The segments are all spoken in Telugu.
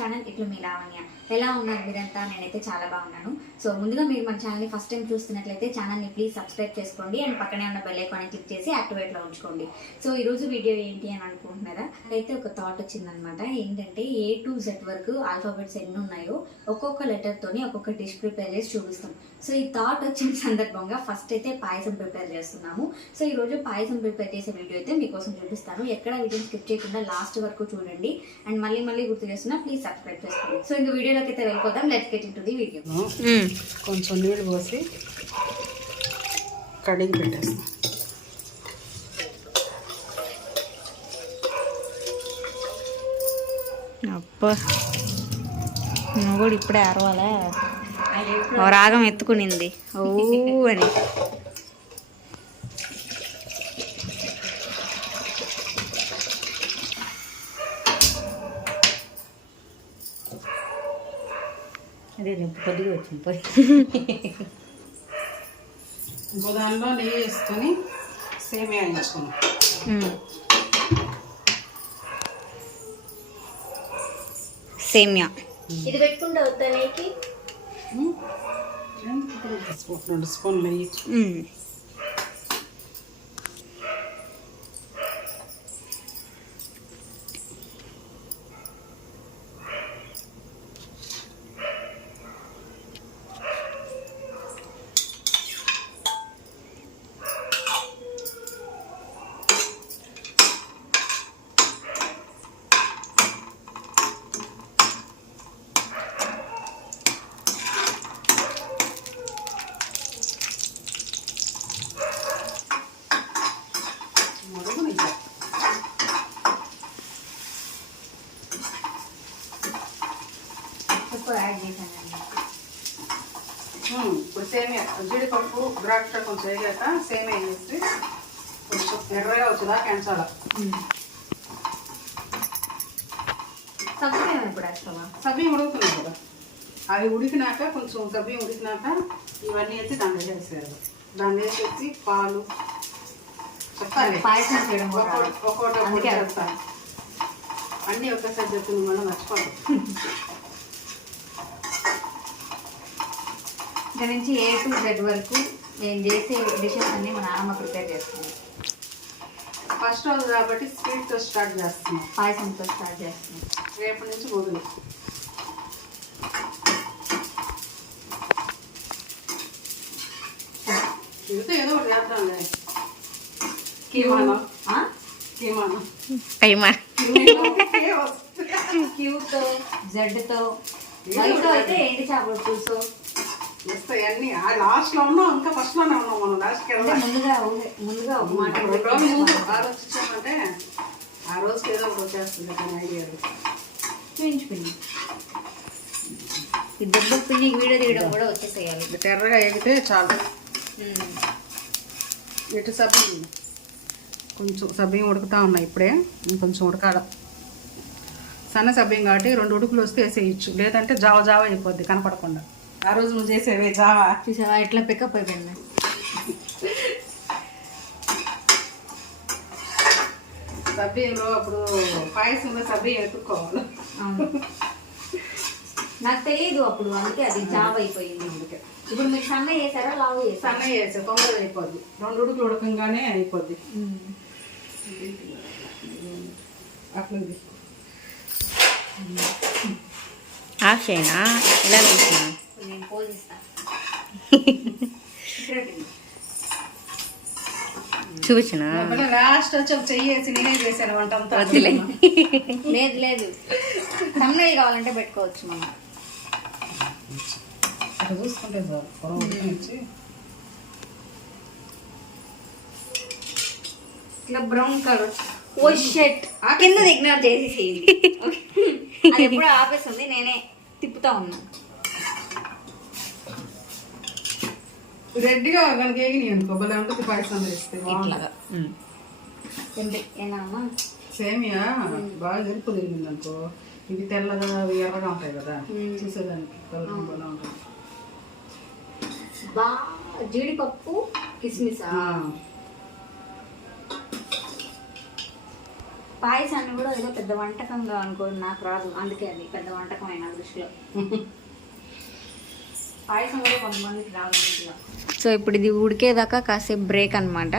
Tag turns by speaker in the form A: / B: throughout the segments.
A: ఛానల్ ఇట్లు మీ లావణ్య. ఎలా ఉన్నారు మీరంతా? నేనైతే చాలా బాగున్నాను. సో ముందుగా మీరు మన ఛానల్ని ఫస్ట్ టైం చూస్తున్నట్లయితే ఛానల్ని ప్లీజ్ సబ్స్క్రైబ్ చేసుకోండి అండ్ పక్కనే ఉన్న బెల్ క్లిక్ చేసి యాక్టివేట్లో ఉంచుకోండి. సో ఈ రోజు వీడియో ఏంటి అని అనుకుంటున్నారా? అయితే ఒక థాట్ వచ్చిందనమాట ఏంటంటే ఏ టు జెడ్ వరకు ఆల్ఫాబెట్స్ ఎన్ని ఉన్నాయో ఒక్కొక్క లెటర్తోని ఒక్కొక్క డిష్ ప్రిపేర్ చేసి చూపిస్తాం. సో ఈ థాట్ వచ్చిన సందర్భంగా ఫస్ట్ అయితే పాయసం ప్రిపేర్ చేస్తున్నాము. సో ఈ రోజు పాయసం ప్రిపేర్ చేసే వీడియో అయితే మీకోసం చూపిస్తాను. ఎక్కడ వీడియో స్కిప్ చేయకుండా లాస్ట్ వరకు చూడండి. అండ్ మళ్ళీ మళ్ళీ గుర్తు చేస్తున్నా ప్లీజ్ సబ్స్క్రైబ్ చేసుకోండి. సో ఇంకా వీడియోలోకి అయితే వెళ్ళిపోదాం. Let's get into the video
B: కొంచెం నీళ్ళు పోసి కడిగి పెట్టేస్తాం.
C: అబ్బా నువ్వు కూడా ఇప్పుడే అరవాలా? ఓ రాగం ఎత్తుకునింది. ఓ అని
A: అదే కొద్దిగా వచ్చింది పోయి.
B: ఇంకో దానిలో నెయ్యి వేసుకొని సేమియా వేయించుకున్నాం
C: ఉమ్. సేమ్యా.
A: ఇది పెట్టుకుంటే వస్తానికి
B: స్పూన్ రెండు స్పూన్లు నెయ్యి.
A: ఉప్పు యాడ్ చేశాను
B: ఉమ్, ఇప్పుడు సేమియా జీడిపప్పు ద్రాక్ష కొంచెం వేగాక సేమియా వేసి కొంచెం ఎర్రగా వచ్చేదా కంచాల
A: సబ్స్క్రైబ్ ఇప్పుడు వేస్తావా
B: సబ్బియం ఉడుకుతున్నాయి కదా. అవి ఉడికినాక కొంచెం సబ్బియం ఉడికినాక ఇవన్నీ వేసి దాంట్లో వేసేయాలి. దాన్ని వేసేసి పాలు చెప్పాలి
A: పాయసం చేయడం.
B: ఒక్కొక్కటి. చెప్తాను అన్నీ ఒక్కసారి చెప్తుంది మళ్ళీ మర్చిపోదు
A: ఇక్కడ నుంచి ఏ టు జెడ్ వరకు నేను చేసే డిషెస్ అన్ని మా నాన్నమ్మ ప్రిపేర్ చేస్తుంది.
B: ఫస్ట్ రోజు కాబట్టి స్వీట్తో స్టార్ట్ చేస్తున్నాం.
A: పాయసంతో స్టార్ట్ చేస్తుంది
B: రేపటి నుంచి మొదలు మిగతా ఏదో ఒకటి చేద్దాంలే. కీమానం.
A: ఆ?
B: కీమానం.
C: కైమా
A: క్యూతో జెడ్తో వైతో అయితే ఎండి చేపల పులుసు.
B: వస్తాయి అన్నీ. ఆ లాస్ట్లో ఉన్నాం ఇంకా ఫస్ట్లోనే ఉన్నాం మనం వెళ్దాం
A: ముందుగా ఊహే- ముందుగా ఒక మాట
B: రెండు రోజులు ముందు. ఆలోచించామంటే ఆ రోజుకి ఏదో ఒకటి వచ్చేస్తుంది ఐడియాలు
A: ఈ దెబ్బ వీడియో తీయడం కూడా వచ్చేసేయాలి.
B: ఎగితే చాలు. ఇటు సబ్బియం కొంచెం సబ్బియం ఉడుకుతా ఉన్నాయి ఇప్పుడే. ఇంకొంచెం ఉడకాల. సన్న సబ్బియం కాబట్టి రెండు ఉడుకులు వస్తే వేసేయచ్చు. లేదంటే జావ జావ అయిపోద్ది కనపడకుండా. ఆ రోజు నువ్వు చేసేవే జావా
A: చూసావా? ఎట్లా పికప్ అయిపోయింది?
B: సబ్బియంలో అప్పుడు పాయసంలో సబ్బియం ఎత్తుక్కోవాలి.
A: అవును. నాకు తెలియదు అప్పుడు అందుకే అది జాబ్ అయిపోయింది ఇప్పుడు మీరు సన్న చేశారా లావు చేశారా?
B: సన్న వేసే తొందరగా అయిపోద్ది. రెండు ఉడుకులు ఉడకంగానే అయిపోద్ది. అట్లా.
C: ఆఫ్ చేయనా ఇలా వేసినా
A: నేను
B: మళ్ళీ లాస్ట్ వచ్చి ఒక చెయ్యి వేసి నేనే చేశాను వంట
C: వద్దులే.
A: లేదు లేదు. తమ్ముళ్ళు కావాలంటే పెట్టుకోవచ్చు మనం.
B: అక్కడ చూసుకుంటే సార్ పొర ఉడకనిచ్చి
A: ఇట్లా బ్రౌన్ కలర్ ఓ షెట్ కింద ఇగ్నోర్ అది ఎప్పుడో ఆపేస్తుంది నేనే తిప్పుతా ఉన్నాను
B: రెడ్డిగా కనుక ఏగినాయి అనుకో భలే ఉంటుంది పాయసం వేస్తే
A: ఇట్లాగా.
B: సేమియా బాగా ఎరుపు తిరిగింది అనుకో. ఇవి తెల్లగా అవి ఎర్రగా ఉంటాయి కదా. చూసేదానికి బాగా ఉంటుంది.
A: బా జీడిపప్పు కిస్మిసా. పాయసాన్ని కూడా ఏదో పెద్ద వంటకంగా అనుకోదు నాకు రాదు. అందుకే అది పెద్ద వంటకం అయిన దృష్టిలో పాయసం కూడా కొంతమందికి రాదు ఇంట్లో సో ఇప్పుడు ఇది ఉడికేదాకా కాసేపు బ్రేక్ అనమాట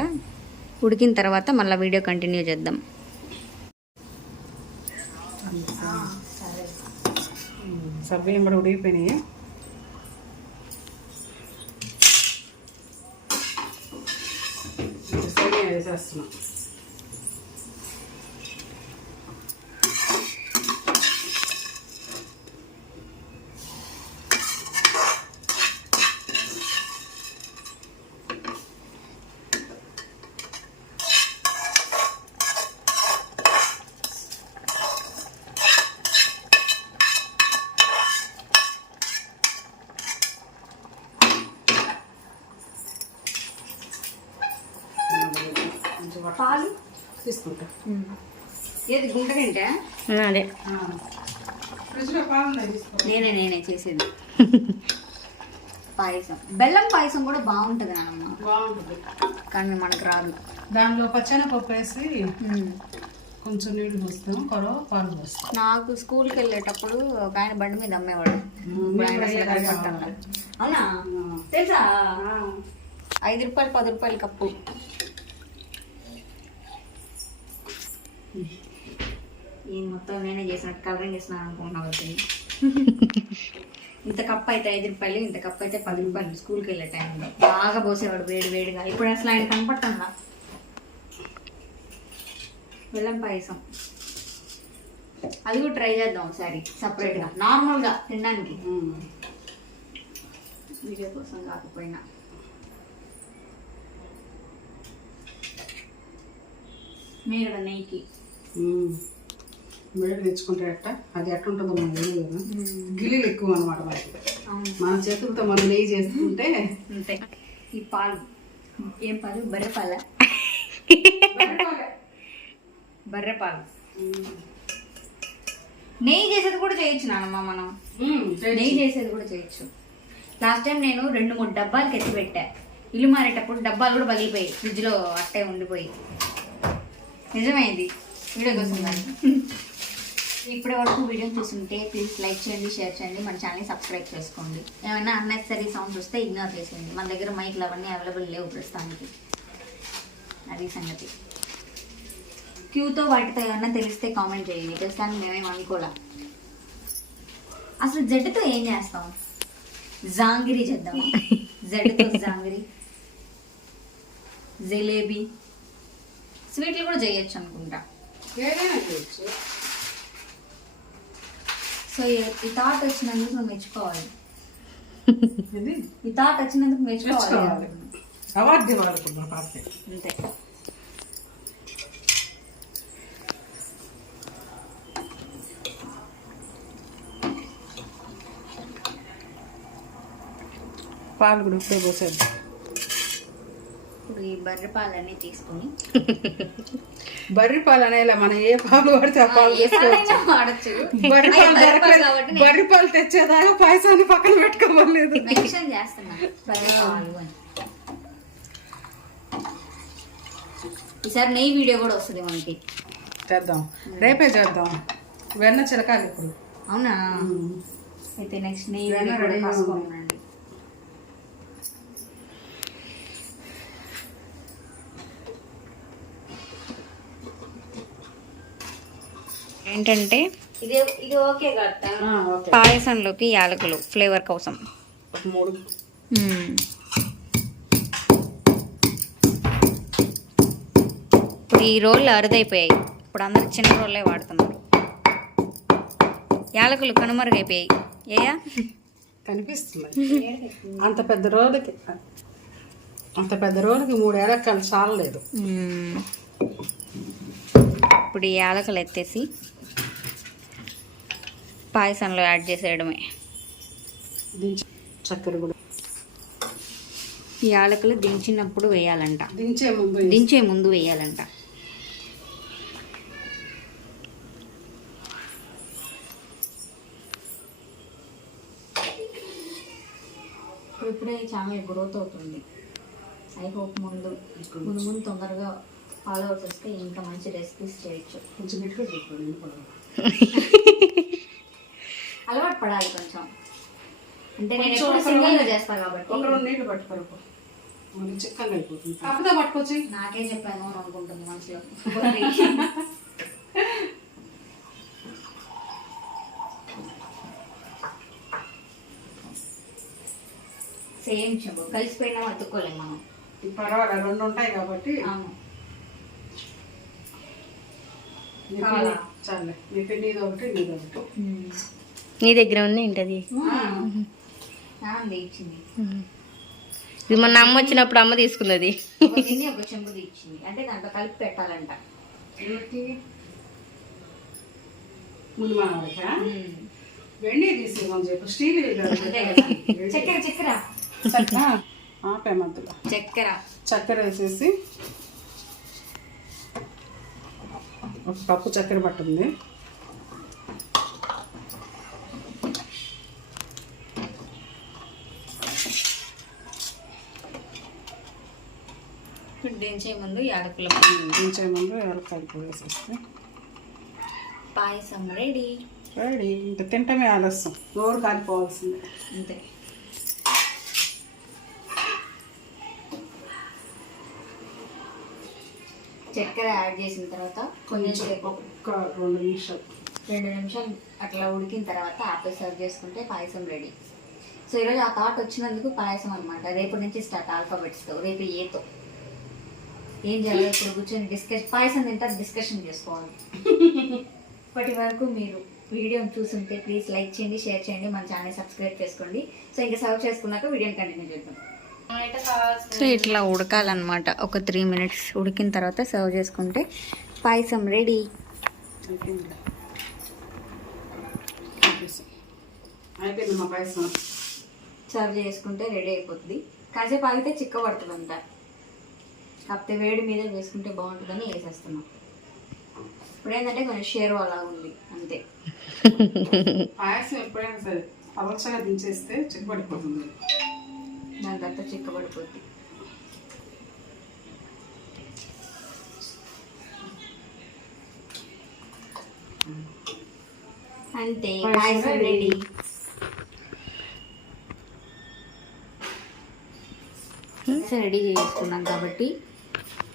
A: ఉడికిన తర్వాత మళ్ళీ వీడియో కంటిన్యూ చేద్దాం సరే
B: సబ్బియం కూడా ఉడిగిపోయినాయి వేసేస్తున్నాం కొంచెం పట్టు.
A: పాలు
B: తీసుకుంటా
A: ఏది గుంట తింటే
C: అదే.
A: నేనే నేనే చేసేది. పాయసం. బెల్లం పాయసం కూడా బాగుంటుంది నానమ్మ
B: బాగుంటుంది.
A: కానీ మనకు రాదు.
B: దానిలో పచ్చెనపప్పు వేసి కొంచెం నీళ్ళు పోస్తాం కొరవ పాలు పోస్తాం.
A: నాకు స్కూల్కి వెళ్ళేటప్పుడు ఒక ఆయన బండి మీద అమ్మేవాడు. అవునా? తెలుసా? ఐదు రూపాయలు పది రూపాయలు కప్పు. ఈ మొత్తం నేనే చేసినట్టు కలరింగ్ చేసినా అనుకుంటున్నావు అవుతుంది ఇంత కప్ అయితే ఐదు రూపాయలు ఇంత కప్ అయితే పది రూపాయలు. స్కూల్కి వెళ్ళే టైంలో బాగా పోసేవాడు వేడి వేడిగా. ఇప్పుడు అసలు ఆయన కనపడటంలా బెల్లం పాయసం. అది కూడా ట్రై చేద్దాం ఒకసారి సపరేట్గా నార్మల్గా తినడానికి. వీడియో కోసం కాకపోయినా. మీరు నెయ్యికి.
B: వేడి తెచ్చుకుంటే అట్ట అది ఎట్ట ఉంటుందో మనకు తెలియదు కదా. గిల్లీలు ఎక్కువ అనమాట మనకి మన చేతులతో మనం నెయ్యి చేసుకుంటే
A: ఈ పాలు ఏం పాలు? బర్రె పాల బర్రె పాలు నెయ్యి చేసేది కూడా చేయొచ్చు నానమ్మ మనం. నెయ్యి చేసేది కూడా చేయొచ్చు. లాస్ట్ టైం నేను రెండు మూడు డబ్బాలకి ఎత్తి పెట్టా. ఇల్లు మారేటప్పుడు డబ్బాలు కూడా పగిలిపోయి ఫ్రిడ్జ్లో అట్టే ఉండిపోయి. నిజమే ఇది వీడియో కోసం ఇప్పటి వరకు వీడియో చూస్తుంటే ప్లీజ్ లైక్ చేయండి షేర్ చేయండి మన ఛానల్ని సబ్స్క్రైబ్ చేసుకోండి. ఏమైనా అన్నెసరీ సౌండ్స్ వస్తే ఇగ్నోర్ చేసేయండి. మన దగ్గర మైక్లు అవన్నీ అవైలబుల్ లేవు ప్రస్తుతానికి. అది సంగతి. క్యూతో వాటితో ఏమన్నా తెలిస్తే కామెంట్ చేయండి. ప్రస్తుతానికి మేమేం అనుకోలే అసలు జడ్డుతో ఏం చేస్తాం? జాంగిరి చేద్దామా? జడ్డుతో జాంగిరి. జిలేబీ. స్వీట్లు కూడా చేయొచ్చు అనుకుంటా.
B: ఏదైనా చేయొచ్చు.
A: సో ఈ- థాట్ వచ్చినందుకు నువ్వు మెచ్చుకోవాలి. ఈ థాట్ వచ్చినందుకు మెచ్చుకోవాలి.
B: అవార్డు
A: అంతే.
B: పాలు కూడా ఇప్పుడే పోసేది
A: ఇప్పుడు ఈ బర్రె పాలన్నీ తీసుకుని
B: బర్రి పాలు అనేలా మనం ఏ పాలు పడితే ఆ పాలు బర్రి పాలు
A: బర్రె పాలు
B: దొరకలేదు
A: కాబట్టి నేను
B: బర్రి పాలు తెచ్చేదాకా పాయసాన్ని పక్కన పెట్టుకోవలేదు
A: అని. ఈసారి నెయ్యి వీడియో కూడా వస్తుంది మనకి.
B: చేద్దాం. రేపే చేద్దాం. వెన్న చిలకాలి ఇప్పుడు.
A: అవునా? అయితే నెక్స్ట్ నెయ్యి
B: వెన్న
A: వీడియో కూడా
B: రెడీగా ఉంది.
A: కాసుకోనండి
C: ఏంటంటే పాయసంలోకి యాలకులు ఫ్లేవర్ కోసం.
B: మూడు.
C: ఇప్పుడు ఈ రోళ్ళు అరుదైపోయాయి. ఇప్పుడు అందరు చిన్న రోళ్ళే వాడుతున్నారు. యాలకులు కనుమరుగైపోయాయి. ఏయా
B: కనిపిస్తుంది. అంత పెద్ద రోజుకి అంత పెద్ద రోజుకి మూడు ఏలక్కలు చాలలేదు.
C: ఇప్పుడు ఈ యాలకులు ఎత్తేసి పాయసంలో యాడ్ చేసేయడమే.
B: దించి చక్కెర కూడా.
A: ఈ యాలకులు దించినప్పుడు వేయాలంట.
B: దించే ముందు
A: దించే ముందు వేయాలంట. ఇప్పుడు ఛానల్ గ్రోత్ అవుతుంది. ఐ హోప్ ముందు ముందు ముందు తొందరగా ఫాలోవర్స్ వస్తే ఇంకా మంచి రెసిపీస్ చేయొచ్చు.
B: కొంచెం
A: పడాలి కొంచెం. అంటే నేను ఎప్పుడు
B: రెండు-
A: చేస్తాను కాబట్టి.
B: ఒక రెండు నీళ్ళు పట్టుకోరకు మరి చిక్కగా అయిపోతుంది. పట్టుకోవచ్చు.
A: నాకే చెప్పాను అని అనుకుంటుంది మనసులో. సేమ్ చెప్పు. కలిసిపోయినా అతుక్కోలేము మనం.
B: పర్వాలేదు రెండు ఉంటాయి కాబట్టి. చాలే. మీ పిన్ని ఇది ఒకటి నీది ఒకటి
C: నీ దగ్గర ఉంది ఏంటది? ఇది మొన్న అమ్మ వచ్చినప్పుడు అమ్మ తీసుకున్నది.
A: ఒక ఇచ్చింది అంటే దాంట్లో కలిపి పెట్టాలంట.
B: ముందు మనవాడికా వెండి తీసేమని చెప్పు. స్టీల్
A: అంతే కదా. చక్కెర చక్కెర.
B: ఆపేమంతగా
A: చక్కెర.
B: చక్కెర వేసేసి ఒక కప్పు చక్కెర పట్టింది.
C: దించే ముందు యాలకుల
B: దించే ముందు ఏలకాయ పొడి వేసేస్తే.
A: పాయసం రెడీ.
B: రెడీ. ఇంకా తింటమే ఆలస్యం. నోరు కాలిపోవాల్సిందే.
A: అంతే. చక్కెర యాడ్ చేసిన తర్వాత కొంచెం
B: ఒక్క రెండు నిమిషాలు.
A: రెండు నిమిషాలు అట్లా ఉడికిన తర్వాత ఆపే సర్వ్ చేసుకుంటే పాయసం రెడీ. సో ఈరోజు ఆ థాట్ వచ్చినందుకు పాయసం అనమాట రేపటి నుంచి స్టార్ట్ ఆల్ఫాబెట్స్తో రేపు ఏతో ఏం చేయాలి ఇప్పుడు కూర్చొని డిస్కస్ పాయసం తింటారు డిస్కషన్ చేసుకోవాలి. ఇప్పటి వరకు మీరు వీడియోని చూసుంటే ప్లీజ్ లైక్ చేయండి షేర్ చేయండి మన ఛానల్ సబ్స్క్రైబ్ చేసుకోండి. సో ఇంకా సర్వ్ చేసుకున్నాక వీడియోని కంటిన్యూ చేద్దాం.
C: సో ఇట్లా ఉడకాలన్నమాట. ఒక త్రీ మినిట్స్ ఉడికిన తర్వాత సర్వ్ చేసుకుంటే పాయసం రెడీ
A: సర్వ్ చేసుకుంటే రెడీ అయిపోతుంది. కాసేపు ఆగితే చిక్క పడుతుందంట కాకపోతే వేడి మీద వేసుకుంటే బాగుంటుందని వేసేస్తున్నాం. ఇప్పుడు ఏంటంటే కొంచెం షేర్ అలా ఉంది అంతే.
B: పాయసం ఎప్పుడైనా సరే పలచగా దించేస్తే చిక్కబడిపోతుంది.
A: దాని తర్వాత చిక్క పడిపోద్ది అంతే
B: పాయసం.
A: రెడీ. రెడీ. చేసుకున్నాం కాబట్టి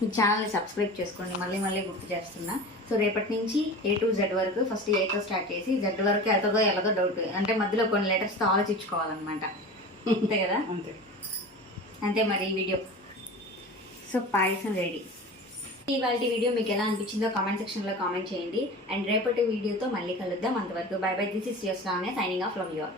A: మీ ఛానల్ని సబ్స్క్రైబ్ చేసుకోండి. మళ్ళీ మళ్ళీ గుర్తు చేస్తున్నా. సో రేపటి నుంచి ఏ టు జెడ్ వరకు ఫస్ట్ ఏతో స్టార్ట్ చేసి జెడ్ వరకు వెళ్తుందో వెళ్ళదో డౌట్ అంటే మధ్యలో కొన్ని లెటర్స్తో ఆలోచించుకోవాలన్నమాట. అంతే కదా?
B: అంతే.
A: అంతే మరి ఈ వీడియో సో పాయసం రెడీ ఇవాళ వీడియో మీకు ఎలా అనిపించిందో కామెంట్ సెక్షన్లో కామెంట్ చేయండి. అండ్ రేపటి వీడియోతో మళ్ళీ కలుద్దాం. అంతవరకు bye bye this is your signing off love you all